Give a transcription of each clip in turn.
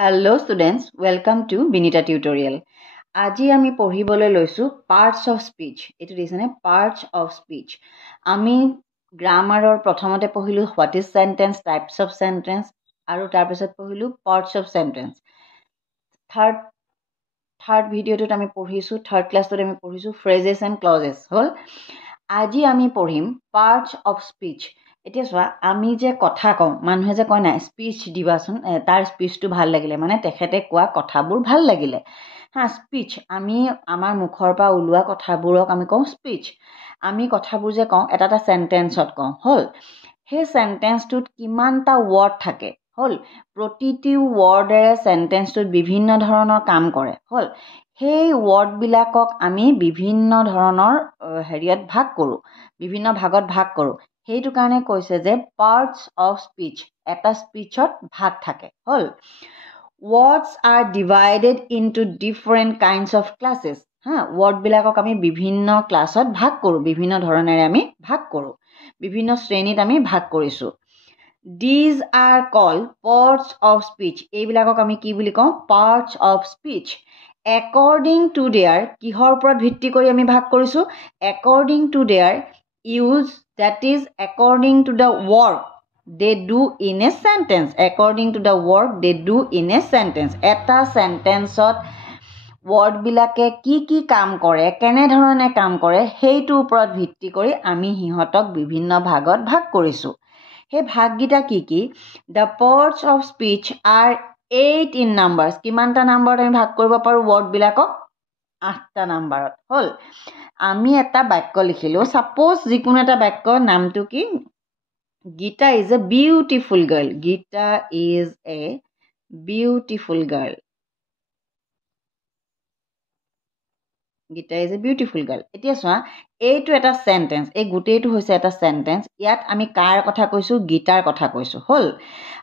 Hello students, welcome to Binita Tutorial. আজি আমি পঢ়িবলৈ লৈছো parts of speech. এটো দিছেনে parts of speech. আমি গ্ৰামাৰৰ প্ৰথমতে পঢ়িলো what is sentence, types of sentence আৰু তাৰ পিছত পঢ়িলো parts of sentence. Third ভিডিওটোত আমি পঢ়িছো third ক্লাছটোত আমি পঢ়িছো phrases and clauses. হল আজি আমি পঢ়িম parts of speech. এতিয়া চোৱা আমি যে কথা কওঁ মানুহে যে কয় না স্পিচ দিবাচোন তাৰ স্পিচটো ভাল লাগিলে মানে তেখেতে কোৱা কথাবোৰ ভাল লাগিলে স্পিচ আমি আমাৰ মুখৰ পৰা ওলোৱা কথাবোৰক আমি কওঁ স্পিচ আমি কথাবোৰ যে কওঁ এটা সেন্টেন্সত কওঁ হল সেই সেন্টেন্সটোত কিমানটা ওয়াৰ্ড থাকে হল প্ৰতিটি ওয়াৰ্ডেৰে সেন্টেন্সটোত বিভিন্ন ধৰণৰ কাম কৰে হল সেই ওয়াৰ্ড বিলাকক আমি বিভিন্ন ধৰণৰ হেৰিয়াত ভাগ কৰো বিভিন্ন ভাগত ভাগ কৰো সেইটো কাৰণে কৈছে যে parts of speech এটা স্পিচত ভাগ থাকে হল words are divided into different kinds of classes word বিলাকক আমি বিভিন্ন ক্লাছত ভাগ কৰো বিভিন্ন ধৰণেৰে আমি ভাগ কৰো বিভিন্ন শ্ৰেণীত আমি ভাগ কৰিছো these are called parts of speech এইবিলাকক আমি কি বুলি কওঁ parts of speech according to their কিহৰ ওপৰত ভিত্তি কৰি আমি ভাগ কৰিছো according to their use that is according to the work they do in a sentence according to the work they do in a sentence eta sentence ot word bilake ki কাম কৰে কেনে ধৰণে কাম কৰে হেইটো ওপৰত ভিত্তি কৰি আমি হিহতক বিভিন্ন ভাগত ভাগ কৰিছো হে ভাগগিটা কি the parts of speech are 8 in numbers কিমানটা নাম্বাৰত আমি ভাগ কৰিব পাৰো word বিলাকক 8টা নাম্বাৰত হল আমি এটা বাক্য লিখিলো সাপোজ যিকোনো এটা বাক্য নামটো কি Gita is a beautiful girl. Gita is a beautiful girl. Gita is a beautiful girl. এতিয়া চোৱা এইটো এটা সেন্টেন্স এই গুটেইটো হৈছে এটা সেন্টেন্স ইয়াত আমি কাৰ কথা কৈছো গীতাৰ কথা কৈছো হল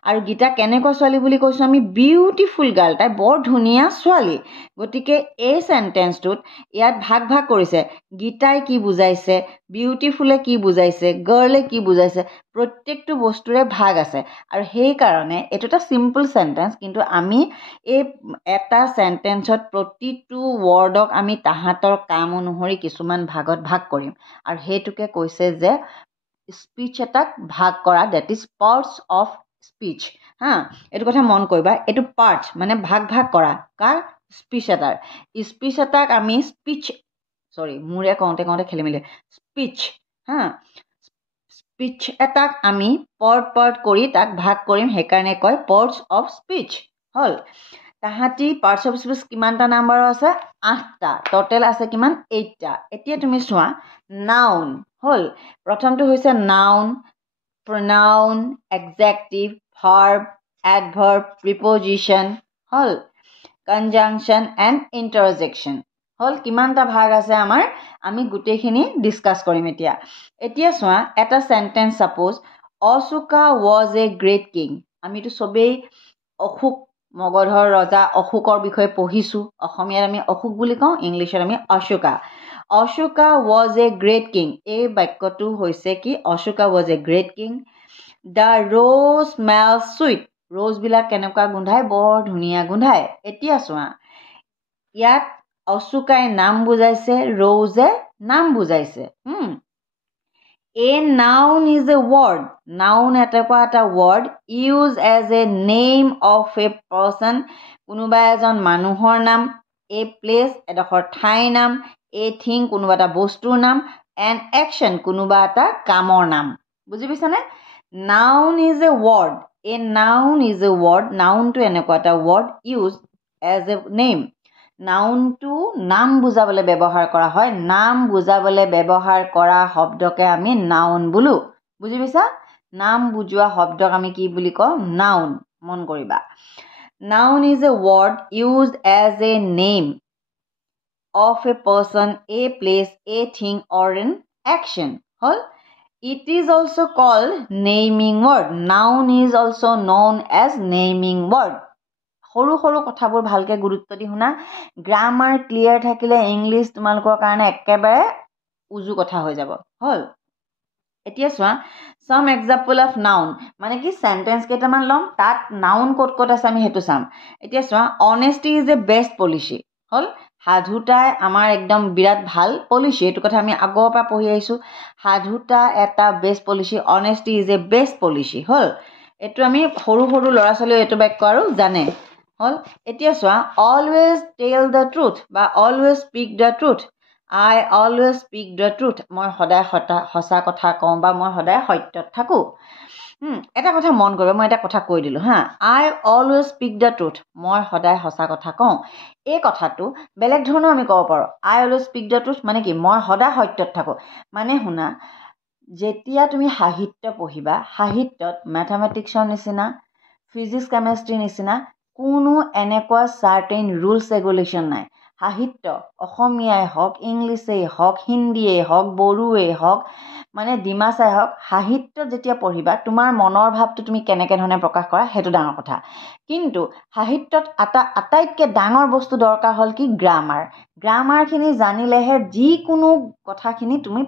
আৰু গীতা কেনেকুৱা ছোৱালী বুলি কৈছো আমি বিউটিফুল গাৰ্ল তাই বৰ ধুনীয়া ছোৱালী গতিকে এই সেন্টেন্সটোত ইয়াত ভাগ ভাগ কৰিছে গীতাই কি বুজাইছে বিউটিফুলে কি বুজাইছে গাৰ্লে কি বুজাইছে প্ৰত্যেকটো বস্তুৰে ভাগ আছে আৰু সেই কাৰণে এটো এটা সিম্পল সেন্টেন্স কিন্তু আমি এই এটা সেন্টেন্সত প্ৰতিটো ওয়াৰ্ডক আমি তাহাতৰ কাম অনুসৰি কিছুমান ভাগত ভাগ কৰিম আৰু হেতুকে কৈছে যে স্পিচ এটাক ভাগ কৰা that is parts of speech এটো কথা মন কৰিবা এটো পাৰ্টস মানে ভাগ ভাগ কৰা কাৰ স্পিচ এটাক আমি স্পিচ মুৰে কওঁতে খেলি মেলি স্পিচ স্পিচ এটাক আমি পাৰ্ট কৰি তাক ভাগ কৰিম হেকাৰণে কয় parts of speech হল তাহাতি parts of speech কিমানটা নাম্বাৰ আছে 8টা টোটাল আছে কিমান 8টা এতিয়া তুমি চোৱা noun হল প্ৰথমটো হৈছে noun pronoun adjective verb adverb preposition hall conjunction and interjection হল কিমানটা ভাগ আছে আমাৰ আমি গুটেখিনি ডিসকাস কৰিম এতিয়া চোৱা এটা sentence suppose Ashoka was a great king আমিটো সবেই অশোক মগধৰ ৰজা অশোকৰ বিষয়ে পঢ়িছো অসমীয়াত আমি অশোক বুলি কওঁ ইংলিছত আমি Ashoka was a great king এই বাক্যটো হৈছে কি Ashoka was a great king the rose smells sweet rose বিলাক কেনেকুৱা গোন্ধায় বৰ ধুনীয়া গোন্ধায় এতিয়া চোৱা ইয়াত অশোকাই নাম বুজাইছে rose নাম বুজাইছে A noun is a word. Noun এটা word used as a name of a person. কোনোবা এজন মানুহৰ নাম a place এডখৰ ঠাই নাম a thing কোনোবা এটা বস্তুৰ নাম an action কোনোবা এটা কামৰ নাম বুজি পাইছানে noun is a word. A noun is a word. Noun to এনেকুৱা এটা word used as a name. Noun টু নাম বুজাবলৈ ব্যৱহাৰ কৰা হয় নাম বুজাবলৈ ব্যৱহাৰ কৰা শব্দকে আমি নাউন বুলো বুজি পাইছা নাম বুজোৱা শব্দক আমি কি বুলি কওঁ নাউন মন কৰিবা noun is a word used as a name of a person a place a thing or an action hall it is also called naming word noun is also known as naming word সৰু কথাবোৰ ভালকে গুৰুত্ব দি শুনা grammar clear থাকিলে English তোমালোকৰ কাৰণে একেবাৰে উজু কথা হৈ যাব হল এতিয়া চোৱা some example of noun মানে কি sentence কেইটামান লম তাত noun ক'ত আছে আমি হেতু চাম এতিয়া চোৱা honesty is a best policy হল সাধুতাই আমাৰ একদম বিৰাট ভাল পলিসি এটো কথা আমি আগৰ পৰা পঢ়ি আইছো সাধুতা এটা best policy honesty is a best policy হল এটো আমি সৰু সৰু লৰা ছোৱালী এটো বাক্য আৰু জানে হল এতিয়া চোৱা always tell the truth বা always speak the truth I always speak the truth মই সদায় সঁচা কথা কওঁ বা মই সদায় সত্যত থাকো এটা কথা মন কৰিব মই এটা কথা কৈ দিলো হা I always speak the truth মই সদায় সঁচা কথা কওঁ এই কথাটো বেলেগ ধৰণৰ আমি ক'ব পাৰো I always speak the truth মানে কি মই সদায় সত্যত থাকো মানে শুনা যেতিয়া তুমি সাহিত্য পঢ়িবা সাহিত্যত ম্যাথমেটিক্সৰ নিচিনা ফিজিক্স কেমিষ্ট্ৰি নিচিনা কোনো এনেকুৱা সাৰ্টেন ৰুলছ ৰেগুলেশন নাই সাহিত্য অসমীয়াই হওক ইংলিশেই হওক হিন্দীয়ে হওক বড়োৱে হওক মানে ডিমাচাই হওক সাহিত্য যেতিয়া পঢ়িবা তোমাৰ মনৰ ভাৱটো তুমি কেনেকে ধৰণে প্ৰকাশ কৰা হেতু ডাঙৰ কথা কিন্তু সাহিত্যত আটাইতকৈ ডাঙৰ বস্তু দৰকাৰ হল কি গ্ৰামাৰখিনি জানিলেহে যিকোনো কথাখিনি তুমি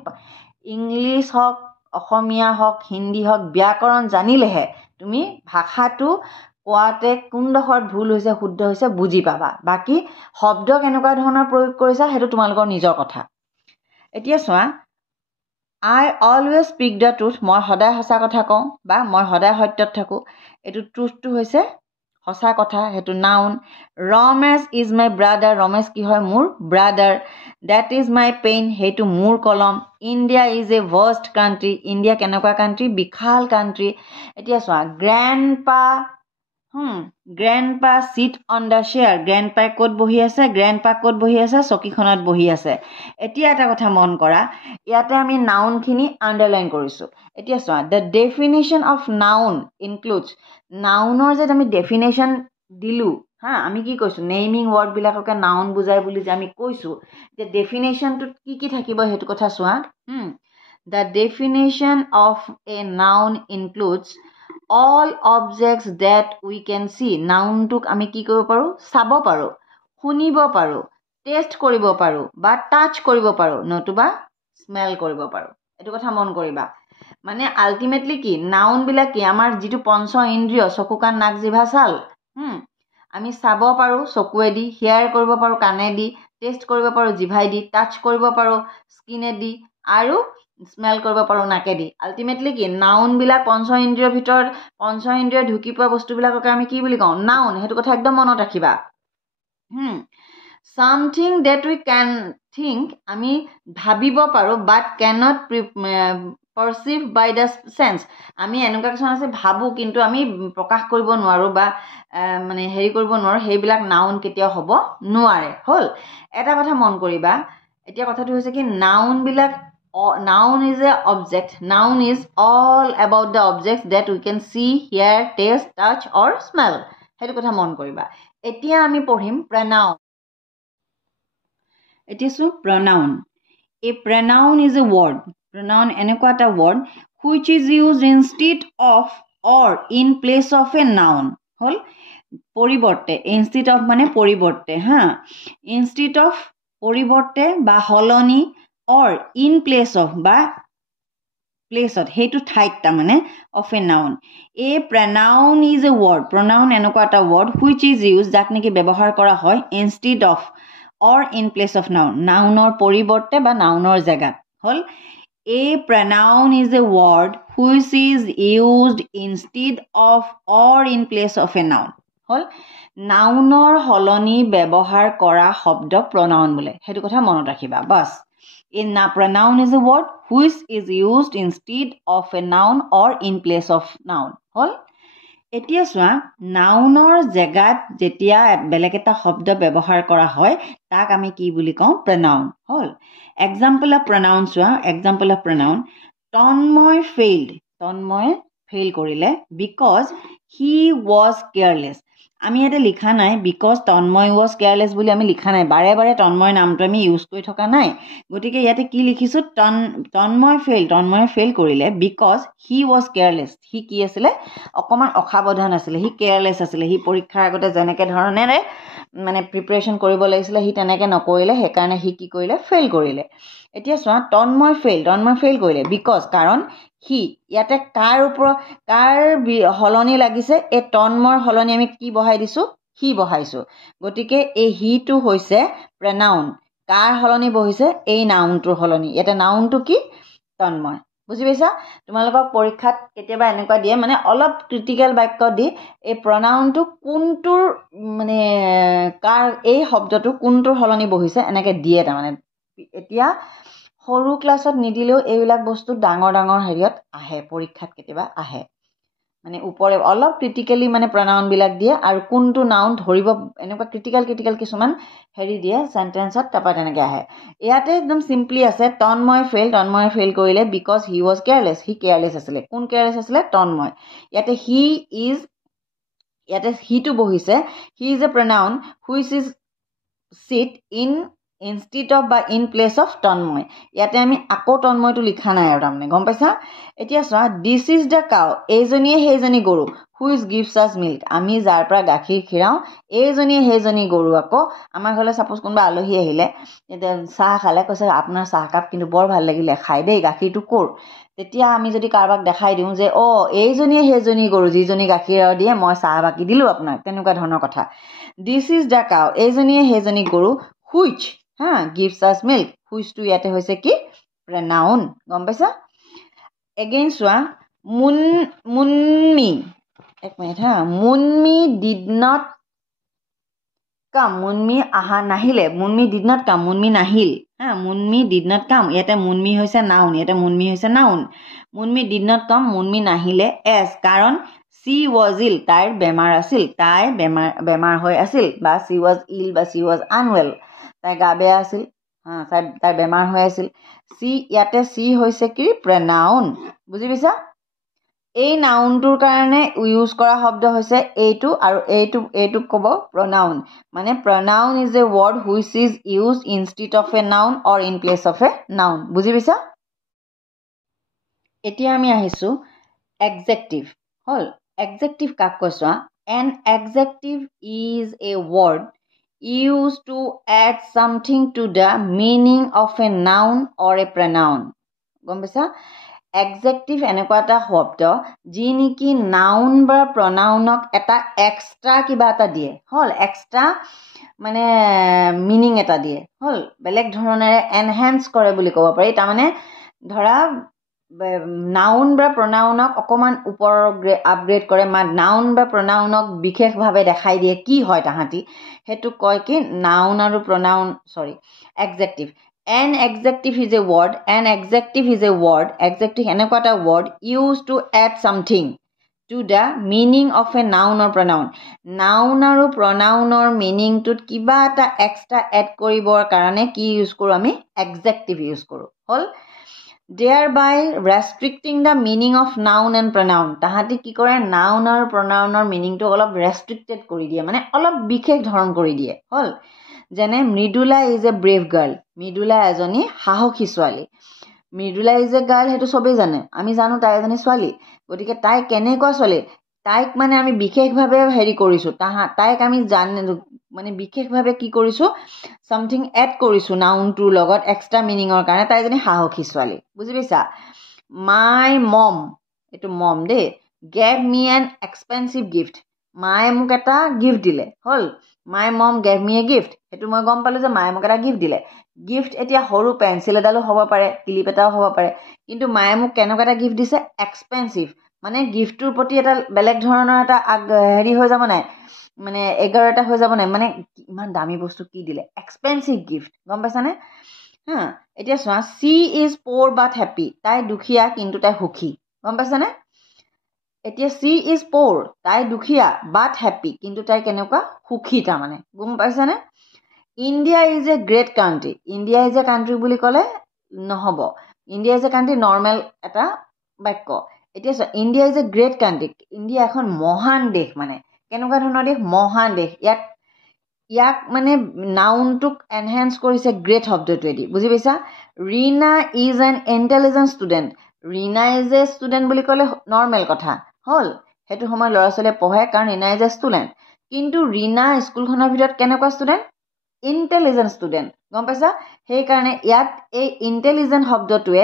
ইংলিশ হওক অসমীয়া হওক হিন্দী হওক ব্যাকৰণ জানিলেহে তুমি ভাষাটো কোৱাতে কোনডখৰ ভুল হৈছে শুদ্ধ হৈছে বুজি পাবা বাকি শব্দ কেনেকুৱা ধৰণৰ প্ৰয়োগ কৰিছা হেতু তোমালোকৰ নিজৰ কথা এতিয়া চোৱা I always speak the truth মই সদায় সঁচা কথা কওঁ বা মই সদায় সত্যত থাকো এটো ট্ৰুথটো হৈছে সঁচা কথা হেতু noun Ramesh is my brother Ramesh কি হয় মোৰ brother that is my pen হেতু মোৰ কলম India is a vast country India কেনেকুৱা country বিশাল country এতিয়া চোৱা grandpa sit on the chair grandpa ক'ত বহি আছে চকীখনত বহি আছে এতিয়া এটা কথা মন কৰা ইয়াতে আমি নাউন খিনি আন্ডাৰলাইন কৰিছো এতিয়া চোৱা the definition of noun includes নাউনৰ যে আমি ডেফিনেশন দিলু হা আমি কি কৈছো নেমিং ওয়ার্ড বিলাককে নাউন বুজাই বুলি যে আমি কৈছো যে ডেফিনেশনটো কি থাকিব হেতু কথা চোৱা the definition of a noun includes all objects that we can see noun টোক আমি কি কৰিব পাৰো চাব পাৰো শুনিব পাৰো টেষ্ট কৰিব পাৰো বা টাচ কৰিব পাৰো নতুবা স্মেল কৰিব পাৰো এটো কথা মন কৰিবা মানে আলটিমেটলি কি নাউন বিলাক কি আমাৰ যেটো পঞ্চ ইন্দ্ৰিয় চকু কাণ নাক জিভা ছাল আমি চাব পাৰো চকুৱেদি হিয়াৰ কৰিব পাৰো কাণেদি টেষ্ট কৰিব পাৰো জিভাইদি টাচ কৰিব পাৰো স্কিনেদি আৰু স্মেল কৰিব পাৰো নাকেদি আলটিমেটলি কি নাউন বিলাক পঞ্চ ইন্দ্ৰিয়ৰ ভিতৰত পঞ্চ ইন্দ্ৰিয় ঢুকি পোৱা বস্তুবিলাককে আমি কি বুলি কওঁ নাউন হেতু কথা একদম মনত ৰাখিবা something that we can think আমি ভাবিব পাৰো but cannot perceive by the sense আমি এনেকুৱা কিছু আছে ভাবো কিন্তু আমি প্ৰকাশ কৰিব নোৱাৰো বা মানে হেৰি কৰিব নোৱাৰো হেইবিলাক নাউন কেতিয়াও হ'ব নোৱাৰে হল এটা কথা মন কৰিবা এতিয়া কথাটো হৈছে কি নাউন বিলাক noun is a object noun is all about the objects that we can see hear taste touch or smell হেতু কথা মন কৰিবা এতিয়া আমি পঢ়িম pronoun it is a pronoun is a word pronoun এনেকুৱা এটা word which is used instead of or in place of a noun হল পৰিৱৰ্তে instead of মানে পৰিৱৰ্তে হা instead of পৰিৱৰ্তে বা হলনি or in place of বা place of হেতু ঠাইত তা মানে of a noun a pronoun is a word pronoun এনেকুৱা এটা word which is used যাক নেকি ব্যৱহাৰ কৰা হয় instead of or in place of noun nounor পৰিৱৰ্তে বা nounor জাগাত হল a pronoun is a word which is used instead of or in place of a noun hall nounor হলনি ব্যৱহাৰ কৰা শব্দ pronoun বোলে হেতু কথা মনত ৰাখিবা বাস a pronoun is a word which is used instead of a noun or in place of noun হল এতিয়া চোৱা নাউনৰ জাগাত যেতিয়া বেলেগ এটা শব্দ ব্যৱহাৰ কৰা হয় তাক আমি কি বুলি কওঁ pronoun hall example of pronoun চোৱা example of pronoun Tanmoy fail কৰিলে because he was careless আমি এটা লিখা নাই because তন্ময় was careless বুলি আমি লিখা নাই বাৰে বাৰে তন্ময় নামটো আমি ইউজ কৰি থকা নাই গতিকে ইয়াতে কি লিখিছো তন্ময় fail কৰিলে because he was careless he কি আছিল অকমান অসাৱধান আছিল he careless আছিল he পৰীক্ষাৰ আগতে জনকে ধৰণেৰে মানে প্ৰিপাৰেশ্যন কৰিব লাগিছিলে সি তেনেকৈ নকৰিলে সেইকাৰণে সি কি কৰিলে ফেইল কৰিলে এতিয়া চোৱা তন্ময় ফেইল কৰিলে বিকজ কাৰণ সি ইয়াতে কাৰ সলনি লাগিছে এই তন্ময়ৰ সলনি আমি কি বহাই দিছোঁ সি বহাইছোঁ গতিকে এই হিটো হৈছে প্ৰনাউন কাৰ সলনি বহিছে এই নাউনটোৰ সলনি ইয়াতে নাউনটো কি তন্ময় বুজি পাইছা তোমালোকক পৰীক্ষাত কেতিয়াবা এনেকুৱা দিয়ে মানে অলপ ক্ৰিটিকেল বাক্য দি এই প্ৰনাউনটো কোনটোৰ মানে কাৰ এই শব্দটো কোনটোৰ সলনি বহিছে এনেকৈ দিয়ে তাৰমানে এতিয়া সৰু ক্লাছত নিদিলেও এইবিলাক বস্তু ডাঙৰ হেৰিয়ত আহে পৰীক্ষাত কেতিয়াবা আহে মানে ওপৰে অলপ ক্ৰিটিকেলি মানে প্ৰনাউনবিলাক দিয়ে আৰু কোনটো নাউন ধৰিব এনেকুৱা ক্ৰিটিকেল কিছুমান হেৰি দিয়ে চেণ্টেন্সত তাৰপৰা তেনেকৈ আহে ইয়াতে একদম চিম্পলি আছে তন্ময় ফেইল কৰিলে বিকজ হি ৱাজ কেয়াৰলেছ সি কেয়াৰলেছ আছিলে কোন কেয়াৰলেছ আছিলে তন্ময় ইয়াতে হিটো বহিছে he is a pronoun which is sit instead of বা ইন প্লেচ অফ তন্ময় ইয়াতে আমি আকৌ তন্ময়টো লিখা নাই আৰু তাৰমানে গম পাইছা এতিয়া চোৱা দিছ ইজ দ্য কাউ এইজনীয়ে সেইজনী গৰু হুইচ গিভছ আছ মিল্ক আমি যাৰ পৰা গাখীৰ খীৰাওঁ এইজনীয়ে সেইজনী গৰু আকৌ আমাৰ ঘৰলৈ ছাপ'জ কোনোবা আলহী আহিলে এতিয়া চাহ খালে কৈছে আপোনাৰ চাহকাপ কিন্তু বৰ ভাল লাগিলে খাই দেই গাখীৰটো ক'ৰ তেতিয়া আমি যদি কাৰোবাক দেখাই দিওঁ যে এইজনীয়ে সেইজনী গৰু যিজনী গাখীৰ দিয়ে মই চাহ বাকি দিলোঁ আপোনাক তেনেকুৱা ধৰণৰ কথা দিছ ইজ দ্য কাউ এইজনীয়ে সেইজনী গৰু হুইচ গিভছ আছ মিল্ক হুইচটো ইয়াতে হৈছে কি প্ৰনাউন গম পাইছা এগেইন চোৱা মুনমি এক minute Munmi did not come Munmi নাহিলে Munmi did not come Munmi নাহিল মুনমি ডিড নট কাম ইয়াতে মুনমি হৈছে noun Munmi did not come Munmi নাহিলে এজ কাৰণ চি ৱাজ ইল তাইৰ বেমাৰ আছিল তাই বেমাৰ হৈ আছিল বা চি ৱাজ ইল বা চি ৱাজ আনৱেল তাই গা বেয়া আছিল তাই বেমাৰ হৈ আছিল ইয়াতে চি হৈছে কি প্ৰনাউন বুজি পাইছা এই নাউনটোৰ কাৰণে ইউজ কৰা শব্দ হৈছে এইটো আৰু এইটোক ক'ব প্ৰনাউন মানে pronoun is a word which is use instead of a noun or in place of a noun বুজি পাইছা এতিয়া আমি আহিছোঁ এডজেক্টিভ হ'ল এডজেক্টিভ কাক কৈছোঁ N adjective is a word used to add something to the meaning of a noun or a pronoun গম পাইছা এডজেক্টিভ এনেকুৱা এটা শব্দ যি নেকি নাউন বা প্ৰনাউনক এটা এক্সট্ৰা কিবা এটা দিয়ে হ'ল এক্সট্ৰা মানে মিনিং এটা দিয়ে হ'ল বেলেগ ধৰণেৰে এনহেন্স কৰে বুলি ক'ব পাৰি তাৰমানে ধৰা নাউন বা প্ৰনাউনক অকণমান ওপৰৰ আপগ্ৰেড কৰে নাউন বা প্ৰনাউনক বিশেষভাৱে দেখাই দিয়ে কি হয় তাহাঁতি সেইটো কয় কি নাউন আৰু প্ৰনাউন adjective An adjective is a word. Adjective এনেকুৱা এটা word used to add something to the meaning of a noun or pronoun. Noun আৰু pronounৰ meaningটোত কিবা এটা extra add কৰিবৰ কাৰণে কি ইউজ কৰোঁ আমি adjective ইউজ কৰোঁ হ'ল thereby restricting the meaning of noun and pronoun. তাহাঁতি কি কৰে noun আৰু pronounৰ meaningটো অলপ restricted কৰি দিয়ে মানে অলপ বিশেষ ধৰণ কৰি দিয়ে হ'ল যেনে Mridula is a brave girl Mridula এজনী সাহসী ছোৱালী মৃদুলা ইজ এ গাৰ্ল সেইটো চবেই জানে আমি জানো তাই এজনী ছোৱালী গতিকে তাই কেনেকুৱা ছোৱালী তাইক মানে আমি বিশেষভাৱে হেৰি কৰিছোঁ তাইক আমি মানে বিশেষভাৱে কি কৰিছোঁ সামথিং এড কৰিছোঁ নাউনটোৰ লগত এক্সট্ৰা মিনিঙৰ কাৰণে তাই এজনী সাহসী ছোৱালী বুজি পাইছা মাই মম এইটো মম দেই গেভ মি এন এক্সপেঞ্চিভ গিফ্ট মায়ে মোক এটা গিফ্ট দিলে হ'ল মাই মম গেভ মি এ গিফ্ট সেইটো মই গম পালোঁ যে মায়ে মোক এটা গিফ্ট দিলে গিফ্ট এতিয়া সৰু পেঞ্চিল এডালো হ'ব পাৰে ক্লিপ এটাও হ'ব পাৰে কিন্তু মায়ে মোক কেনেকুৱা এটা গিফ্ট দিছে এক্সপেঞ্চিভ মানে গিফ্টটোৰ প্ৰতি এটা বেলেগ ধৰণৰ এটা হেৰি হৈ যাব নাই মানে এটা হৈ যাব নাই মানে ইমান দামী বস্তু কি দিলে এক্সপেঞ্চিভ গিফ্ট গম পাইছানে এতিয়া চোৱা she is poor but happy তাই দুখীয়া কিন্তু তাই সুখী গম পাইছানে এতিয়া চি ইজ প'ৰ তাই দুখীয়া বাট হেপী কিন্তু তাই কেনেকুৱা সুখী তাৰমানে গম পাইছানে India is a great country India is a country বুলি ক'লে নহ'ব India is a country normal এটা বাক্য এতিয়া চোৱা India is a great country India এখন মহান দেশ মানে কেনেকুৱা ধৰণৰ দেশ মহান দেশ ইয়াক মানে নাউনটোক এনহেন্স কৰিছে গ্ৰেট শব্দটোৱেদি বুজি পাইছা Reena is an intelligent student Reena is a student বুলি ক'লে নৰ্মেল কথা হ'ল সেইটো সময়ত ল'ৰা ছোৱালীয়ে পঢ়ে কাৰণ ৰীনা ইজ এ ষ্টুডেণ্ট কিন্তু ৰীনা স্কুলখনৰ ভিতৰত কেনেকুৱা ষ্টুডেণ্ট ইণ্টেলিজেণ্ট ষ্টুডেণ্ট গম পাইছা সেইকাৰণে ইয়াত এই ইণ্টেলিজেণ্ট শব্দটোৱে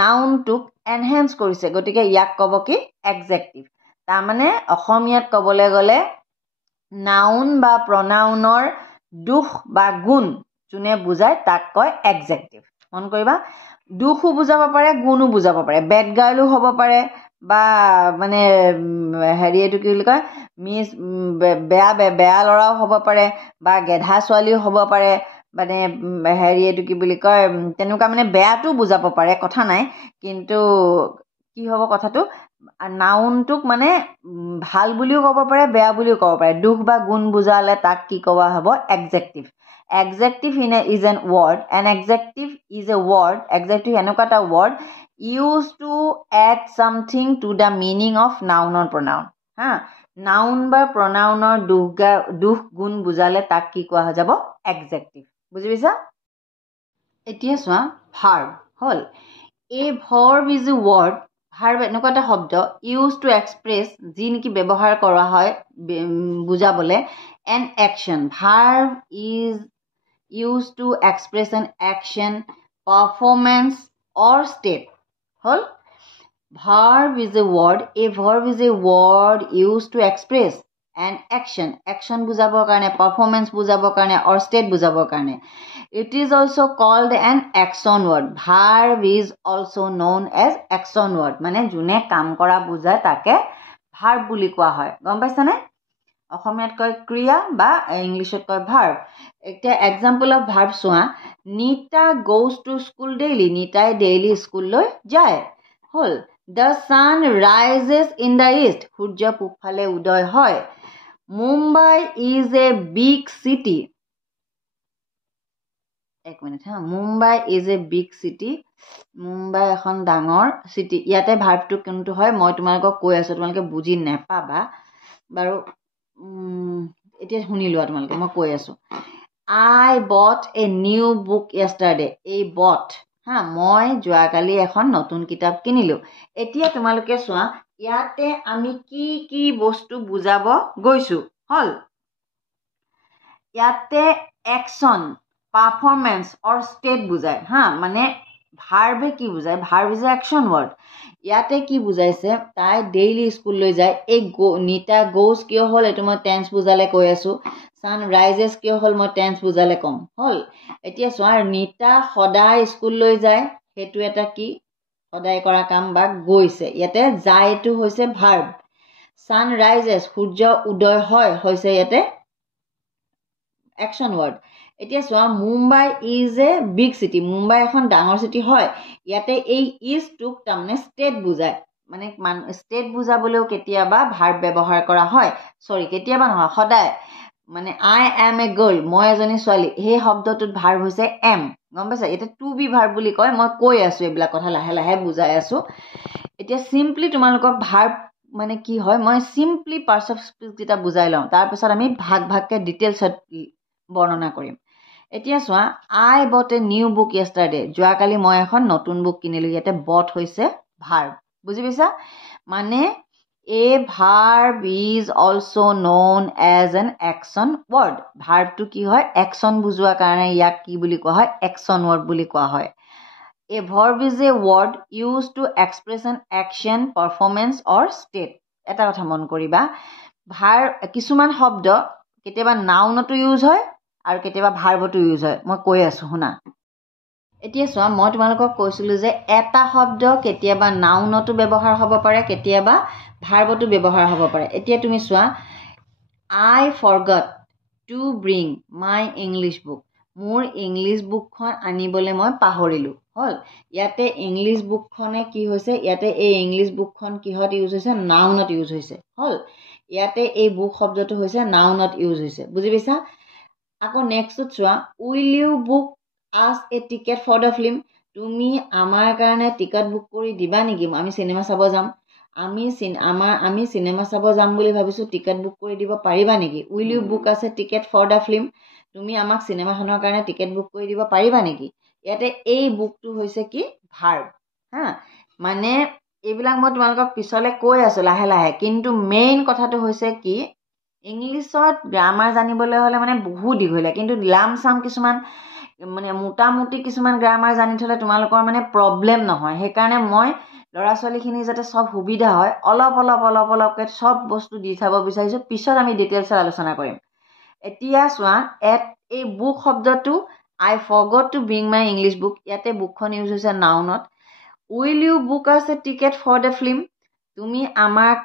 নাউনটোক এনহেঞ্চ কৰিছে গতিকে ইয়াক ক'ব কি এডজেক্টিভ তাৰমানে অসমীয়াত ক'বলৈ গ'লে নাউন বা প্ৰনাউনৰ দুখ বা গুণ যোনে বুজায় তাক কয় এডজেক্টিভ মন কৰিবা দুখো বুজাব পাৰে গুণো বুজাব পাৰে বেড গাৰ্লো হ'ব পাৰে বা মানে হেৰি এইটো কি বুলি কয় মিছ বেয়া ল'ৰাও হ'ব পাৰে বা গেধা ছোৱালীও হ'ব পাৰে মানে হেৰি এইটো কি বুলি কয় তেনেকুৱা মানে বেয়াটো বুজাব পাৰে কথা নাই কিন্তু কি হ'ব কথাটো নাউনটোক মানে ভাল বুলিও ক'ব পাৰে বেয়া বুলিও ক'ব পাৰে দুখ বা গুণ বুজালে তাক কি কোৱা হ'ব adjective Adjective is an word. An adjective is a word. Adjective এনেকুৱা এটা word used to add something to the meaning of noun or pronoun. হা noun বা pronounৰ দুখ গুণ বুজালে তাক কি কোৱা হৈ যাব adjective. বুজি পাইছা এতিয়া চোৱা verb হ'ল a verb is a word. Verb এনেকুৱা এটা শব্দ used to express যি নেকি ব্যৱহাৰ কৰা হয় বুজাবলে an action. Verb is used to express an action, performance or state. Whole verb is a word. A verb is a word used to express an action. Action bujabo karne, performance bujabo karne or state bujabo karne. It is also called an action word. Verb is also known as action word. Mane june kam kora bujay take verb buli koa hoy. Gom paisa na? অসমীয়াত কয় ক্ৰিয়া বা ইংলিছত কয় verb এতিয়া example of verb চোৱা Nita goes to school daily নিতাই daily স্কুললৈ যায় হ'ল the sun rises in the east সূৰ্য পূবফালে উদয় হয় Mumbai is a big city এক মিনিট হা Mumbai is a big city Mumbai এখন ডাঙৰ চিটি ইয়াতে ভাৰ্বটো কোনটো হয় মই তোমালোকক কৈ আছোঁ তোমালোকে বুজি নেপাবা বাৰু এতিয়া শুনি লোৱা তোমালোকে মই কৈ আছোঁ I bought a new book য়েষ্টাৰডে এই বট হা মই যোৱাকালি এখন নতুন কিতাপ কিনিলোঁ এতিয়া তোমালোকে চোৱা ইয়াতে আমি কি কি বস্তু বুজাব গৈছোঁ হ'ল ইয়াতে একশ্যন পাৰফৰ্মেন্স অৰ ষ্টেট বুজায় হা মানে ভাৰ্বে কি বুজায় ভাৰ্ব ইজ একশ্যন ৱৰ্ড ইয়াতে কি বুজাইছে তাই ডেইলি স্কুললৈ যায় এই নিতা গোজ কিয় হ'ল এইটো মই টেন্স বুজালে কৈ আছোঁ ছান ৰাইজেছ কিয় হ'ল মই টেন্স বুজালে ক'ম হ'ল এতিয়া চোৱা নিতা সদায় স্কুললৈ যায় সেইটো এটা কি সদায় কৰা কাম বা গৈছে ইয়াতে যায়টো হৈছে ভাৰ্ব ছান ৰাইজেছ সূৰ্য উদয় হয় হৈছে ইয়াতে একশ্যন ৱৰ্ড এতিয়া চোৱা Mumbai is a big city Mumbai এখন ডাঙৰ চিটি হয় ইয়াতে এই ইজটোক তাৰমানে ষ্টেট বুজায় মানে ষ্টেট বুজাবলৈও কেতিয়াবা ভাৰ্ব ব্যৱহাৰ কৰা হয় কেতিয়াবা নহয় সদায় মানে আই এম এ গাৰ্ল মই এজনী ছোৱালী সেই শব্দটোত ভাৰ্ব হৈছে এম গম পাইছা এতিয়া টু বি ভাৰ্ব বুলি কয় মই কৈ আছোঁ এইবিলাক কথা লাহে লাহে বুজাই আছোঁ এতিয়া চিম্পলি তোমালোকক ভাৰ্ব মানে কি হয় মই চিম্পলি পাৰ্টছ অফ স্পীচকেইটা বুজাই লওঁ তাৰপিছত আমি ভাগকৈ ডিটেইলছত বৰ্ণনা কৰিম এতিয়া চোৱা I bought a new book য়েষ্টাৰডে যোৱাকালি মই এখন নতুন বুক কিনিলোঁ ইয়াতে বট হৈছে ভাৰ্ব বুজি পাইছা মানে a verb is also' known as an action word ভাৰ্বটো কি হয় একশ্যন বুজোৱাৰ কাৰণে ইয়াক কি বুলি কোৱা হয় একশ্যন ৱৰ্ড বুলি কোৱা হয় a verb is a word use to express an action performance or state এটা কথা মন কৰিবা কিছুমান শব্দ কেতিয়াবা নাউনতো ইউজ হয় আৰু কেতিয়াবা ভাৰ্বতো ইউজ হয় মই কৈ আছোঁ শুনা এতিয়া চোৱা মই তোমালোকক কৈছিলোঁ যে এটা শব্দ কেতিয়াবা নাউনতো ব্যৱহাৰ হ'ব পাৰে কেতিয়াবা ভাৰ্বতো ব্যৱহাৰ হ'ব পাৰে এতিয়া তুমি চোৱা I forgot to bring my English book মোৰ ইংলিছ বুকখন আনিবলৈ মই পাহৰিলোঁ হ'ল ইয়াতে ইংলিছ বুকখনে কি হৈছে ইয়াতে এই ইংলিছ বুকখন কিহত ইউজ হৈছে নাউনত ইউজ হৈছে হ'ল ইয়াতে এই বুক শব্দটো হৈছে নাউনত ইউজ হৈছে বুজি পাইছা আকৌ নেক্সটত চোৱা will you book us a ticket for the film তুমি আমাৰ কাৰণে টিকট বুক কৰি দিবা নেকি আমি চিনেমা চাব যাম আমি চিনেমা চাব যাম বুলি ভাবিছোঁ টিকট বুক কৰি দিব পাৰিবা নেকি will you book us a ticket for the film তুমি আমাক চিনেমাখনৰ কাৰণে টিকেট বুক কৰি দিব পাৰিবা নেকি ইয়াতে এই বুকটো হৈছে কি ভাৰ্ব হা মানে এইবিলাক মই তোমালোকক পিছলৈ কৈ আছোঁ লাহে লাহে কিন্তু মেইন কথাটো হৈছে কি ইংলিছত গ্ৰামাৰ জানিবলৈ হ'লে মানে বহুত দীঘলীয়া, কিন্তু লামচাম কিছুমান মানে মোটামুটি কিছুমান গ্ৰামাৰ জানি থ'লে তোমালোকৰ মানে প্ৰব্লেম নহয়। সেইকাৰণে মই ল'ৰা ছোৱালীখিনি যাতে চব সুবিধা হয় অলপকৈ চব বস্তু দি চাব বিচাৰিছোঁ। পিছত আমি ডিটেইলছত আলোচনা কৰিম। এতিয়া চোৱা, এই বুক শব্দটো I forgot to bring my English book, ইয়াতে বুকখন ইউজ হৈছে নাউনত। Will you book us a ticket for the film, তুমি আমাক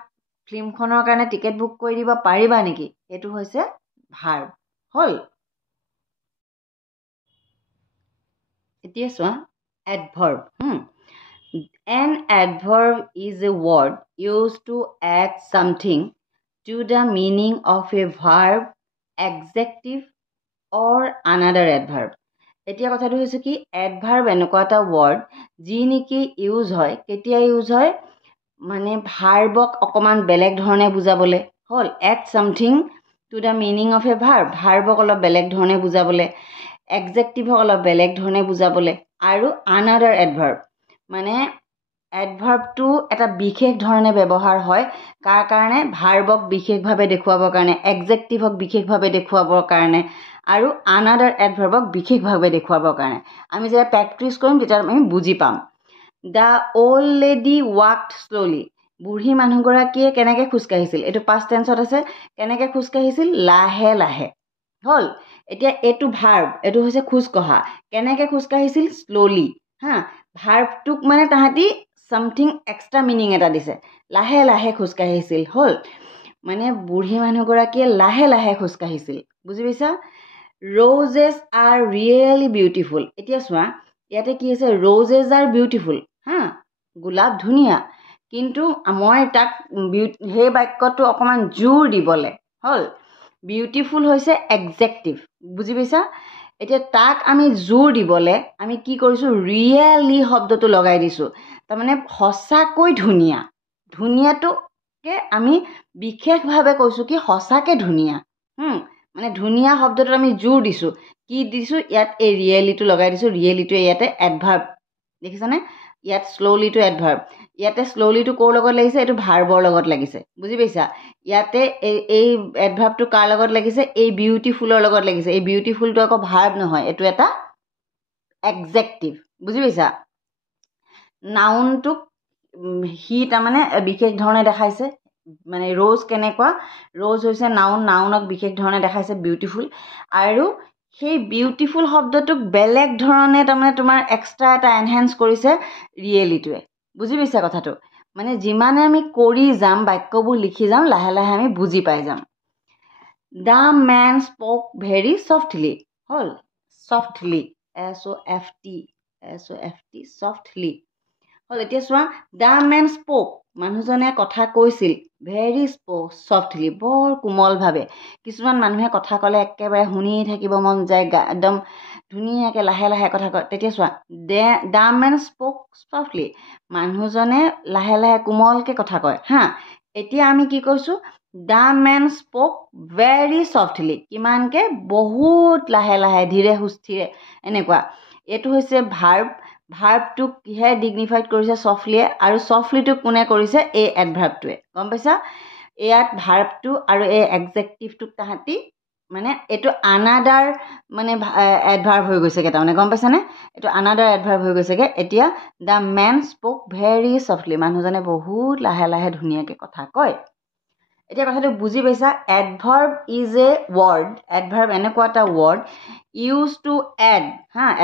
ফিল্মখনৰ কাৰণে টিকেট বুক কৰি দিব পাৰিবা নেকি, এইটো হৈছে ভাৰ্ব হ'ল। এতিয়া চোৱা এডভাৰ্ব। An adverb is a word used to add something to the meaning of a verb, adjective or another adverb. এতিয়া কথাটো হৈছে কি, এডভাৰ্ব এনেকুৱা এটা ৱৰ্ড যি নেকি ইউজ হয়, কেতিয়া ইউজ হয়, মানে ভাৰ্বক অকণমান বেলেগ ধৰণে বুজাবলৈ হ'ল। Add something to the meaning of a verb, ভাৰ্বক অলপ বেলেগ ধৰণে বুজাবলৈ, এডজেক্টিভক অলপ বেলেগ ধৰণে বুজাবলৈ, আৰু আনাডাৰ এডভাৰ্ব, মানে এডভাৰ্বটো এটা বিশেষ ধৰণে ব্যৱহাৰ হয় কাৰ কাৰণে, ভাৰ্বক বিশেষভাৱে দেখুৱাবৰ কাৰণে, এডজেক্টিভক বিশেষভাৱে দেখুৱাবৰ কাৰণে, আৰু আনাডাৰ এডভাৰ্বক বিশেষভাৱে দেখুৱাবৰ কাৰণে। আমি যেতিয়া প্ৰেক্টিছ কৰিম তেতিয়া আমি বুজি পাম। দ্য অল্ড লেডি ৱাকড শ্ল'লি, বুঢ়ী মানুহগৰাকীয়ে কেনেকৈ খোজকাঢ়িছিল, এইটো পাষ্ট টেন্সত আছে। কেনেকৈ খোজকাঢ়িছিল, লাহে লাহে হ'ল। এতিয়া এইটো ভাৰ্ব, এইটো হৈছে খোজকঢ়া। কেনেকৈ খোজকাঢ়িছিল, শ্ল'লি। ভাৰ্বটোক মানে তাহাঁতি চামথিং এক্সট্ৰা মিনিং এটা দিছে, লাহে লাহে খোজকাঢ়িছিল হ'ল। মানে বুঢ়ী মানুহগৰাকীয়ে লাহে লাহে খোজকাঢ়িছিল, বুজি পাইছা। ৰ'জেছ আৰ ৰিয়েলি বিউটিফুল, এতিয়া চোৱা ইয়াতে কি হৈছে, ৰ'জেছ আৰ বিউটিফুল, গোলাপ ধুনীয়া, কিন্তু মই তাক সেই বাক্যটো অকণমান জোৰ দিবলৈ হ'ল। বিউটিফুল হৈছে এডজেক্টিভ, বুজি পাইছা। এতিয়া তাক আমি জোৰ দিবলৈ আমি কি কৰিছোঁ, ৰিয়েলি শব্দটো লগাই দিছোঁ। তাৰমানে সঁচাকৈ ধুনীয়া, ধুনীয়াটোকে আমি বিশেষভাৱে কৈছোঁ কি সঁচাকৈ ধুনীয়া। মানে ধুনীয়া শব্দটোত আমি জোৰ দিছোঁ, কি দিছোঁ, ইয়াত এই ৰিয়েলিটো লগাই দিছোঁ। ৰিয়েলিটোৱে ইয়াতে এডভাৰ্ব, দেখিছানে, ইয়াত শ্ল'লিটো এডভাৰ্ব, ইয়াতে শ্ল'লিটো ক'ৰ লগত লাগিছে, এইটো ভাৰ্বৰ লগত লাগিছে, বুজি পাইছা। ইয়াতে এই এডভাৰ্বটো কাৰ লগত লাগিছে, এই বিউটিফুলৰ লগত লাগিছে। এই বিউটিফুলটো আকৌ ভাৰ্ব নহয়, এইটো এটা এডজেক্টিভ, বুজি পাইছা। নাউনটোক সি তাৰমানে বিশেষ ধৰণে দেখাইছে, মানে ৰ'জ কেনেকুৱা, ৰ'জ হৈছে নাউন, নাউনক বিশেষ ধৰণে দেখাইছে বিউটিফুল, আৰু সেই বিউটিফুল শব্দটোক বেলেগ ধৰণে তাৰমানে তোমাৰ এক্সট্ৰা এটা এনহেঞ্চ কৰিছে ৰিয়েলিটোৱে, বুজি পাইছা কথাটো। মানে যিমানে আমি কৰি যাম, বাক্যবোৰ লিখি যাম, লাহে লাহে আমি বুজি পাই যাম। দ্য মেন স্প'ক ভেৰি ছফ্টলি হ'ল, ছফ্টলি, SOFT ছফ্টলি হ'ল। এতিয়া চোৱা, দ্য মেন স্প'ক, মানুহজনে কথা কৈছিল, ভেৰি স্প'ক ছফ্টলি, বৰ কোমলভাৱে। কিছুমান মানুহে কথা ক'লে একেবাৰে শুনি থাকিব মন যায়, একদম ধুনীয়াকৈ লাহে লাহে কথা কয়। তেতিয়া চোৱা, দ্য মেন স্প'ক ছফ্টলি, মানুহজনে লাহে লাহে কোমলকৈ কথা কয়। এতিয়া আমি কি কৈছোঁ, দ্য মেন স্প'ক ভেৰি ছফ্টলি, কিমানকৈ, বহুত লাহে লাহে, ধীৰে সুস্থিৰে, এনেকুৱা। এইটো হৈছে ভাৰ্ব। ভাৰ্বটোক কিহে ডিগনিফাইড কৰিছে, ছফ্টলিয়ে, আৰু ছফ্টলিটোক কোনে কৰিছে, এই এডভাৰ্বটোৱে, গম পাইছা। ইয়াত ভাৰ্বটো আৰু এই এডজেক্টিভটোক তাহাঁতি মানে এইটো আনাডাৰ মানে এডভাৰ্ব হৈ গৈছেগৈ, তাৰমানে গম পাইছানে, এইটো আনাডাৰ এডভাৰ্ব হৈ গৈছেগৈ। এতিয়া দ্য মেন স্প'ক ভেৰি ছফ্টলি, মানুহজনে বহুত লাহে লাহে ধুনীয়াকৈ কথা কয়। এতিয়া কথাটো বুজি পাইছা। এডভাৰ্ব ইজ এ ৱৰ্ড, এডভাৰ্ব এনেকুৱা এটা word use to add,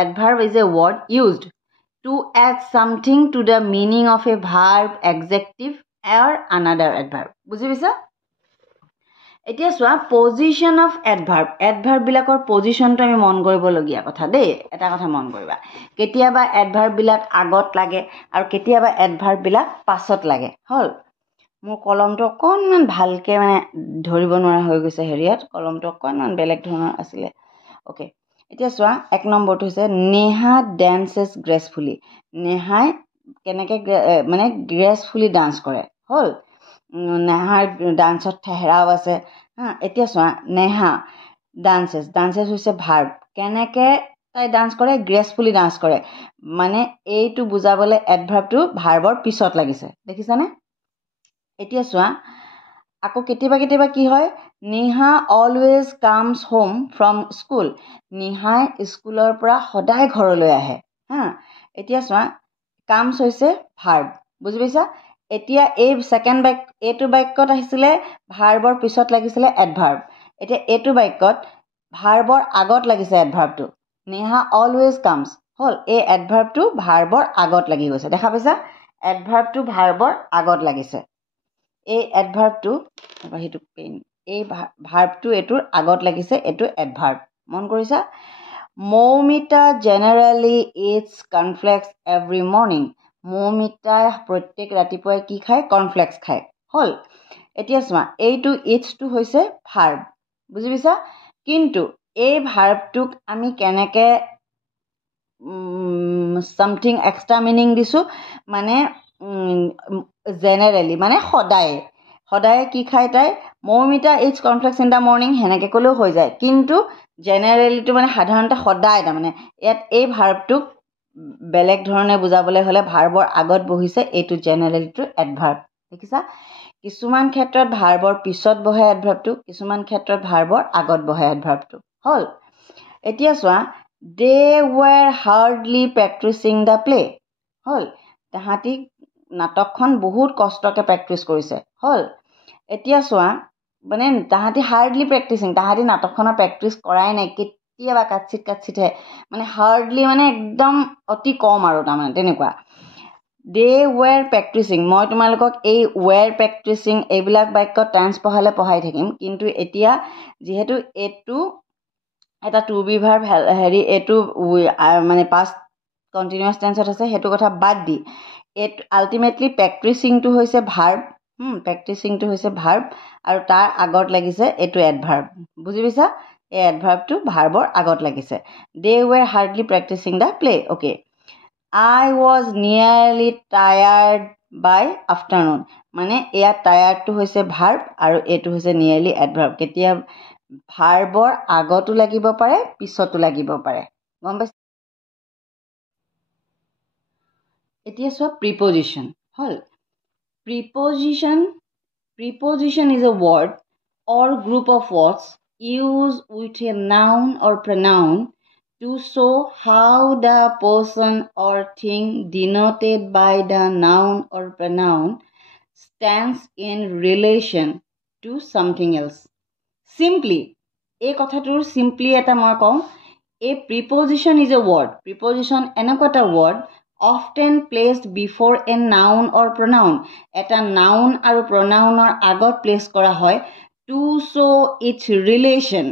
adverb is a word used to add something to the meaning of a verb, adjective or another adverb, বুজি পাইছা। এতিয়া চোৱা, পজিশ্যন অফ এডভাৰ্ব, এডভাৰ্ববিলাকৰ পজিশ্যনটো আমি মন কৰিবলগীয়া কথা দেই। এটা কথা মন কৰিবা, কেতিয়াবা এডভাৰ্ববিলাক আগত লাগে আৰু কেতিয়াবা এডভাৰ্ববিলাক পাছত লাগে হ'ল। মোৰ কলমটো অকণমান ভালকৈ মানে ধৰিব নোৱাৰা হৈ গৈছে, হেৰিয়াত কলমটো অকণমান বেলেগ ধৰণৰ আছিলে। অ'কে, এতিয়া চোৱা, 1 নম্বৰটো হৈছে নেহা ডেন্সেছ গ্ৰেছফুলি, নেহাই কেনেকৈ মানে গ্ৰেছফুলি ডান্স কৰে হ'ল। নেহাৰ ডান্সত ঠেহেৰাও আছে। এতিয়া চোৱা, নেহা ডান্সেছ, ডান্সেছ হৈছে ভাৰ্ব, কেনেকৈ তাই ডান্স কৰে, গ্ৰেছফুলি ডান্স কৰে, মানে এইটো বুজাবলৈ এডভাৰ্বটো ভাৰ্বৰ পিছত লাগিছে, দেখিছানে। এতিয়া চোৱা, আকৌ কেতিয়াবা কেতিয়াবা কি হয়, Niha always comes home from school. নিহাই স্কুলৰ পৰা সদায় ঘৰলৈ আহে। হা, এতিয়া চোৱা, কামছ হৈছে ভাৰ্ব, বুজি পাইছা? এতিয়া এই ছেকেণ্ড এইটো বাক্যত আহিছিলে ভাৰ্বৰ পিছত লাগিছিলে এডভাৰ্ব। এতিয়া এইটো বাক্যত ভাৰ্বৰ আগত লাগিছে এডভাৰ্বটো। নিহা অলৱেজ কামছ হ'ল, এই এডভাৰ্বটো ভাৰ্বৰ আগত লাগি গৈছে। দেখা পাইছা? এডভাৰ্বটো ভাৰ্বৰ আগত লাগিছে। এই এডভাৰ্বটো সেইটো পেইন, এই ভাৰ্বটো এইটোৰ আগত লাগিছে, এইটো এডভাৰ্ব। মন কৰিছা? Moumita generally eats cornflakes every morning. মৌমিতাই প্ৰত্যেক ৰাতিপুৱাই কি খায়? কৰ্ণফ্লেক্স খায়। হ'ল, এতিয়া চোৱা, এইটো ইটছটো হৈছে ভাৰ্ব, বুজি পাইছা? কিন্তু এই ভাৰ্বটোক আমি কেনেকৈ চামথিং এক্সট্ৰা মিনিং দিছোঁ, মানে জেনেৰেলি, মানে সদায় কি খায় তাই? Moumita eats cornflakes in the morning, সেনেকৈ ক'লেও হৈ যায়। কিন্তু জেনেৰেলিটো মানে সাধাৰণতে সদায়, তাৰমানে ইয়াত এই ভাৰ্বটোক বেলেগ ধৰণে বুজাবলৈ হ'লে ভাৰ্বৰ আগত বহিছে এইটো জেনেৰেলিটো এডভাৰ্ব। দেখিছা? কিছুমান ক্ষেত্ৰত ভাৰ্বৰ পিছত বহে এডভাৰ্বটো, কিছুমান ক্ষেত্ৰত ভাৰ্বৰ আগত বহে এডভাৰ্বটো। হ'ল, এতিয়া চোৱা, দে were hardly practising the play. হ'ল, তাহাঁতি নাটকখন বহুত কষ্টকৈ প্ৰেক্টিচ কৰিছে। হ'ল, এতিয়া চোৱা, মানে তাহাঁতি হাৰ্ডলি প্ৰেক্টিচিং, তাহাঁতি নাটকখনৰ প্ৰেক্টিচ কৰাই নাই, কেতিয়াবা কাটচিটহে, মানে হাৰ্ডলি মানে একদম অতি কম আৰু তাৰমানে তেনেকুৱা। দে ৱেৰ প্ৰেক্টিচিং, মই তোমালোকক এই ৱেৰ প্ৰেক্টিচিং এইবিলাক বাক্যত টেন্স পঢ়ালে পঢ়াই থাকিম, কিন্তু এতিয়া যিহেতু এইটো এটা টু বি ভাৰ্ব, এইটো মানে পাষ্ট কণ্টিনিউৱাছ টেন্সত আছে, সেইটো কথা বাদ দি এইটো আল্টিমেটলি প্ৰেক্টিচিংটো হৈছে ভাৰ্ব। প্ৰেক্টিচিংটো হৈছে ভাৰ্ব আৰু তাৰ আগত লাগিছে এইটো এডভাৰ্ব, বুজি পাইছা? এই এডভাৰ্বটো ভাৰ্বৰ আগত লাগিছে। They were hardly practising the play. Okay, I was nearly tired by afternoon, মানে ইয়াত টায়াৰ্ডটো হৈছে ভাৰ্ব আৰু এইটো হৈছে নিয়াৰলি এডভাৰ্ব। কেতিয়া ভাৰ্বৰ আগতো লাগিব পাৰে, পিছতো লাগিব পাৰে, গম পাইছা? এতিয়া চোৱা প্ৰিপজিশ্যন। হ'ল, preposition is a word or group of words used with a noun or pronoun to show how the person or thing denoted by the noun or pronoun stands in relation to something else. Simply, এই কথাটোৰ simply এটা মই কওঁ, a preposition is a word. Preposition এনেকুৱা এটা word often placed before a noun or pronoun. এটা noun আৰু pronounৰ আগত place কৰা হয় to show its relation.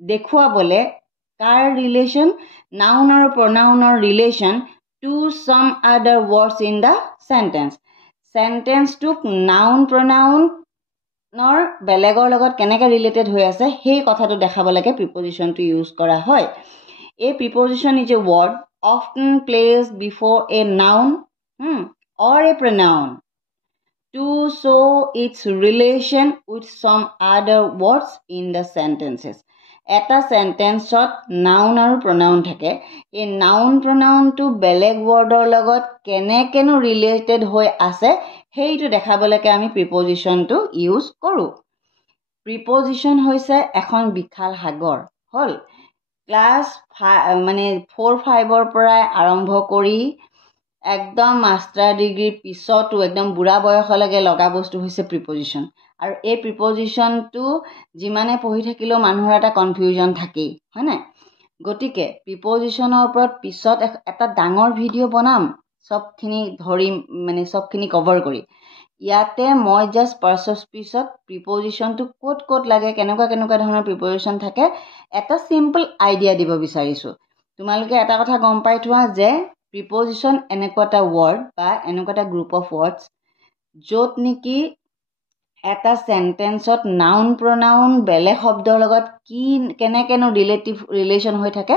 দেখুৱাবলে car relation? Noun আৰু pronounৰ relation to some other words in the sentence. Sentenceটোক noun pronounৰ বেলেগৰ লগত কেনেকৈ ৰিলেটেড হৈ আছে সেই কথাটো দেখাবলৈকে প্ৰিপজিশ্যনটো ইউজ কৰা হয়। এই preposition is a word often placed before a noun or a pronoun to show its relation with some other words in the sentences. এটা চেণ্টেন্সত নাউন আৰু প্ৰনাউন থাকে, এই নাউন প্ৰনাউনটো বেলেগ ৱৰ্ডৰ লগত কেনেকৈনো ৰিলেটেড হৈ আছে সেইটো দেখাবলৈকে আমি প্ৰিপজিশ্যনটো ইউজ কৰোঁ। প্ৰিপজিশ্যন হৈছে এখন বিশাল সাগৰ। হ'ল, ক্লাছ 4-5 পৰাই আৰম্ভ কৰি একদম মাষ্টাৰ ডিগ্ৰীৰ পিছতো একদম বুঢ়া বয়সলৈকে লগা বস্তু হৈছে প্ৰিপজিশ্যন। আৰু এই প্ৰিপজিশ্যনটো যিমানে পঢ়ি থাকিলেও মানুহৰ এটা কনফিউজন থাকেই, হয় নাই? গতিকে প্ৰিপজিশ্যনৰ ওপৰত পিছত এটা ডাঙৰ ভিডিঅ' বনাম, চবখিনি ধৰিম, মানে চবখিনি কভাৰ কৰি। ইয়াতে মই জাষ্ট ফাৰ্ষ্ট স্পিচত প্ৰিপজিশ্যনটো ক'ত লাগে, কেনেকুৱা ধৰণৰ প্ৰিপজিশ্যন থাকে, এটা চিম্পল আইডিয়া দিব বিচাৰিছোঁ। তোমালোকে এটা কথা গম পাই থোৱা যে প্ৰিপজিশ্যন এনেকুৱা এটা ৱৰ্ড বা এনেকুৱা এটা গ্ৰুপ অফ ৱৰ্ডছ য'ত নেকি এটা চেণ্টেন্সত নাউন প্ৰনাউন বেলেগ শব্দৰ লগত কেনেকৈনো ৰিলেশ্যন হৈ থাকে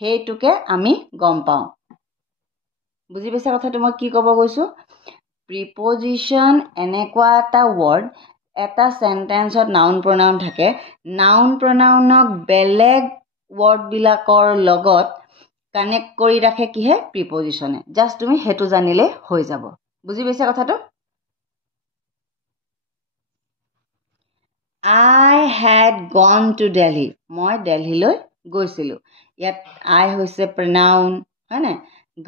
সেইটোকে আমি গম পাওঁ। বুজি পাইছা কথাটো মই কি ক'ব গৈছোঁ? প্ৰিপজিশ্যন এনেকুৱা এটা ৱৰ্ড, এটা চেণ্টেন্সত নাউন প্ৰনাউন থাকে, নাউন প্ৰনাউনক বেলেগ ৱৰ্ডবিলাকৰ লগত কানেক্ট কৰি ৰাখে কিহে? প্ৰিপজিশ্যনে। জাষ্ট তুমি সেইটো জানিলে হৈ যাব। বুজি পাইছা কথাটো? I had gone to Delhi. মই দিল্লীলৈ গৈছিলোঁ. ইয়াত I হৈছে pronoun, হয় নাই?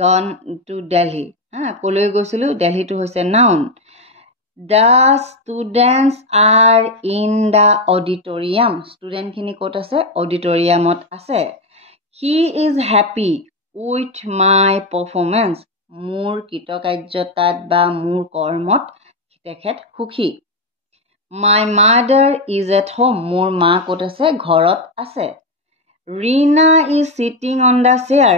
Gone to Delhi. ক'লৈ গৈছিলোঁ? দিল্লীটো হৈছে noun. The students are in the auditorium. ষ্টুডেণ্টখিনি ক'ত আছে? অডিটৰিয়ামত আছে. He is happy with my performance. মোৰ কৃতকাৰ্যতাত বা মোৰ কৰ্মত তেখেত সুখী. My mother is at home. মোৰ মা ক'ত আছে? ঘৰত আছে. Rina is sitting on the chair.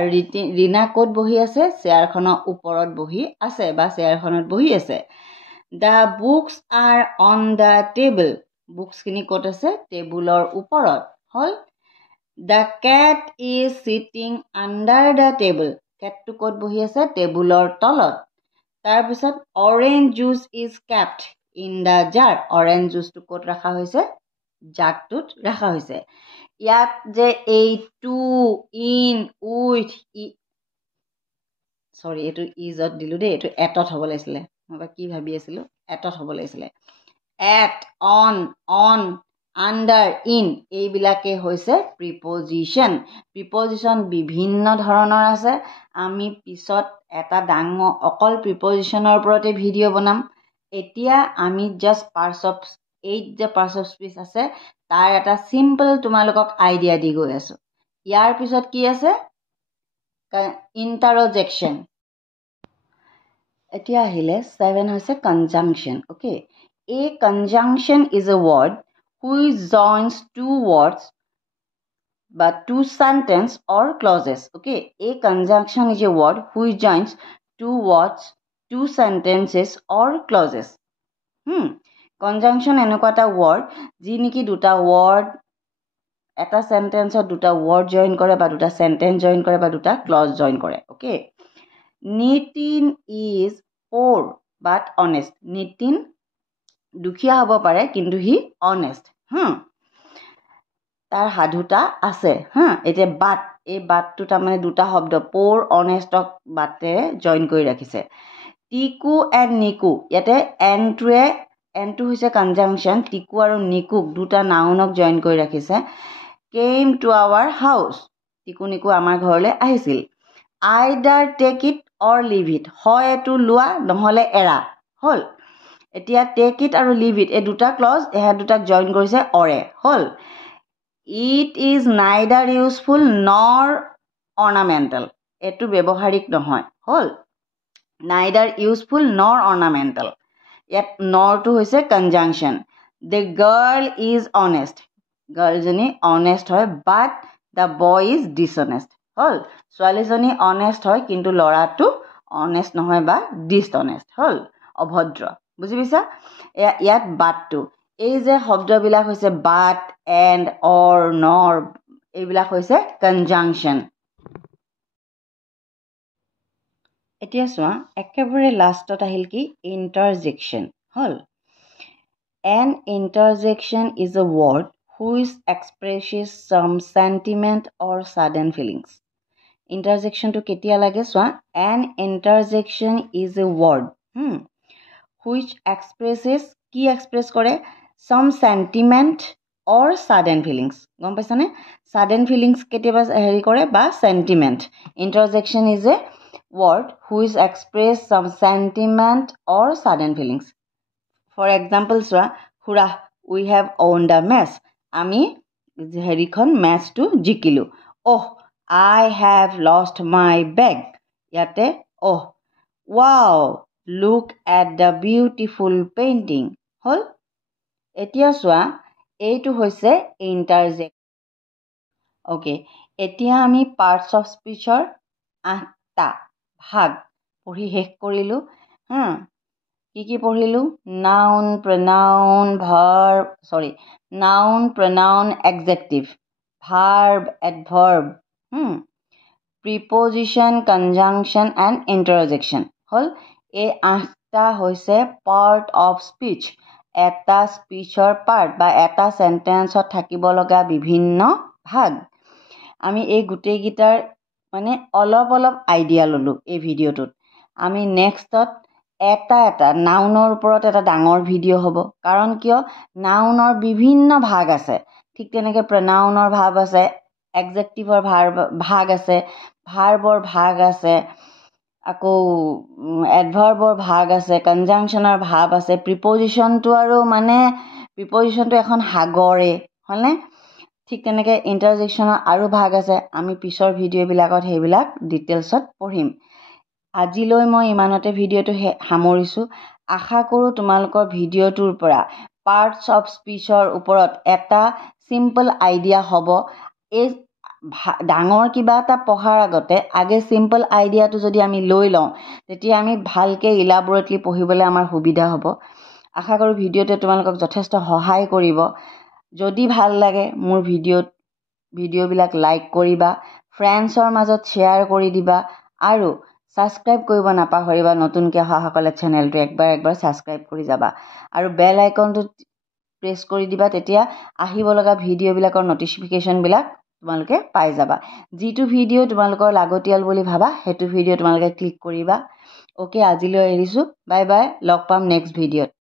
Rina ক'ত বহি আছে? চেয়াৰখনৰ ওপৰত বহি আছে বা চেয়াৰখনত বহি আছে. The books are on the table. বুকছখিনি ক'ত আছে? টেবুলৰ ওপৰত. হ'ল. The cat is sitting under the table. কেটটো ক'ত বহি আছে? টেবুলৰ তলত. তাৰপিছত orange juice is kept in the jar. Orange জুচটো ক'ত ৰখা হৈছে? জাগটোত ৰখা হৈছে. ইয়াত যে এই টু, ইন, উইথ, সৰি এইটো ইজত দিলোঁ দেই, এইটো এটত হ'ব লাগিছিলে. মই কি ভাবি আছিলোঁ? এটত হ'ব লাগিছিলে. এট, অন, আণ্ডাৰ, ইন, এইবিলাকে হৈছে প্ৰিপজিশ্যন. প্ৰিপজিশ্যন বিভিন্ন ধৰণৰ আছে. আমি পিছত এটা ডাঙৰ অকল প্ৰিপজিশ্যনৰ ওপৰতে ভিডিঅ' বনাম. এতিয়া আমি জাষ্ট পাৰ্টছ অফ 8 যে পাৰ্টছ অফ স্পীচ আছে তাৰ এটা চিম্পল তোমালোকক আইডিয়া দি গৈ আছোঁ. ইয়াৰ পিছত কি আছে? ইণ্টাৰজেকশ্যন. এতিয়া আহিলে 7 হৈছে conjunction. Okay, A conjunction is a word which joins two words but two sentences or clauses. Okay, A conjunction is a word which joins two words, two sentences or clauses. Conjunction এনেকুৱা এটা word যি নেকি দুটা word এটা সেন্টেন্সত দুটা word join কৰে বা দুটা sentence join কৰে বা দুটা clause join কৰে. Okay, Nitin is poor but honest. Nitin দুখীয়া হ'ব পাৰে কিন্তু হি অনেষ্ট. তাৰ সাধুতা আছে. এতিয়া বাট, এই বাটটো তাৰমানে দুটা শব্দ প'ৰ অনেষ্টক বাটেৰে জইন কৰি ৰাখিছে. টিকু এণ্ড নিকু, ইয়াতে এনটো হৈছে কনজাংশ্যন. টিকু আৰু নিকুক দুটা নাউনক জইন কৰি ৰাখিছে. Came to our house, Tiku Niku আমাৰ ঘৰলৈ আহিছিল. Either take it or leave it, হয় এইটো লোৱা নহ'লে এৰা. হ'ল. এতিয়া টেক ইট আৰু লিভ ইট এই দুটা ক্লজ, এয়া দুটাক জইন কৰিছে অৰে. হ'ল. It is neither useful nor ornamental, এইটো ব্যৱহাৰিক নহয়. হ'ল. নাইডাৰ ইউজফুল নৰ অৰ্নামেণ্টেল, ইয়াত নৰটো হৈছে conjunction. The girl is honest, গাৰ্লজনী অনেষ্ট হয় বাট দ্য বয় ইজ ডিছঅনেষ্ট. হ'ল. ছোৱালীজনী অনেষ্ট হয় কিন্তু ল'ৰাটো অনেষ্ট নহয় বা ডিছঅনেষ্ট. হ'ল, অভদ্ৰ. বুজি পাইছা? ইয়াত বাটটো, এই যে শব্দবিলাক হৈছে বাট, এণ্ড, অৰ, নৰ, এইবিলাক হৈছে কনজাংশ্যন. এতিয়া চোৱা, একেবাৰে লাষ্টত আহিল কি? ইণ্টাৰজেকশ্যন. হ'ল. An interjection is a word which expresses some sentiment or sudden feelings. ইণ্টাৰজেকশ্যনটো কেতিয়া লাগে? চোৱা, an interjection is a word which expresses, কি এক্সপ্ৰেছ কৰে? Some sentiment or sudden feelings. গম পাইছানে? ছাডেন ফিলিংছ কেতিয়াবা হেৰি কৰে বা sentiment. Interjection is a word which express some sentiment or sudden feelings. For example, চোৱা, হুৰা, we have won the match. আমি হেৰিখন মেচটো জিকিলোঁ. Oh, I have lost my bag. ইয়াতে oh, wow, look at the beautiful painting. হ'ল. এতিয়া চোৱা, এইটো হৈছে ইণ্টাৰজেক্ট. Okay, এতিয়া আমি পাৰ্টছ অফ স্পীচৰ 8টা ভাগ পঢ়ি শেষ কৰিলোঁ. কি পঢ়িলোঁ? Noun, pronoun, noun, pronoun, adjective, verb, adverb, preposition, conjunction and interjection. হ'ল. এই 8টা হৈছে পাৰ্ট অফ স্পীচ. এটা স্পীচৰ পাৰ্ট বা এটা চেণ্টেন্সত থাকিব লগা বিভিন্ন ভাগ. আমি এই গোটেইকেইটাৰ মানে অলপ আইডিয়া ল'লোঁ এই ভিডিঅ'টোত. আমি নেক্সটত এটা এটা নাউনৰ ওপৰত এটা ডাঙৰ ভিডিঅ' হ'ব কাৰণ কিয় নাউনৰ বিভিন্ন ভাগ আছে ঠিক তেনেকৈ প্ৰনাউনৰ ভাগ আছে এডজেক্টিভৰ ভাগ আছে ভাৰ্বৰ ভাগ আছে আকৌ এডভাৰ্বৰ ভাগ আছে কনজাংচনৰ ভাগ আছে প্ৰিপজিশ্যনটো আৰু মানে প্ৰিপজিশ্যনটো এখন সাগৰে হয়নে ঠিক তেনেকৈ ইণ্টাৰজেকশ্যনৰ আৰু ভাগ আছে আমি পিছৰ ভিডিঅ'বিলাকত সেইবিলাক ডিটেইলছত পঢ়িম আজিলৈ মই ইমানতে ভিডিঅ'টো সামৰিছোঁ আশা কৰোঁ তোমালোকৰ ভিডিঅ'টোৰ পৰা পাৰ্টছ অফ স্পীচৰ ওপৰত এটা চিম্পল আইডিয়া হ'ব এই ডাঙৰ কিবা এটা পঢ়াৰ আগতে আগে চিম্পল আইডিয়াটো যদি আমি লৈ লওঁ তেতিয়া আমি ভালকৈ ইলাবৰেটলি পঢ়িবলৈ আমাৰ সুবিধা হ'ব আশা কৰোঁ ভিডিঅ'টোৱে তোমালোকক যথেষ্ট সহায় কৰিব যদি ভাল লাগে মোৰ ভিডিঅ'বিলাক লাইক কৰিবা ফ্ৰেণ্ডছৰ মাজত শ্বেয়াৰ কৰি দিবা আৰু ছাবস্ক্ৰাইব কৰিব নাপাহৰিবা নতুনকৈ অহাসকলে চেনেলটো একবাৰ ছাবস্ক্ৰাইব কৰি যাবা আৰু বেল আইকনটো প্ৰেছ কৰি দিবা তেতিয়া আহিব লগা ভিডিঅ'বিলাকৰ নটিফিকেশ্যনবিলাক তোমালোকে পাই যাবা যিটো ভিডিঅ' তোমালোকৰ লাগতিয়াল বুলি ভাবা সেইটো ভিডিঅ' তোমালোকে ক্লিক কৰিবা অ'কে আজিলৈ এৰিছোঁ বাই বাই লগ পাম নেক্সট ভিডিঅ'ত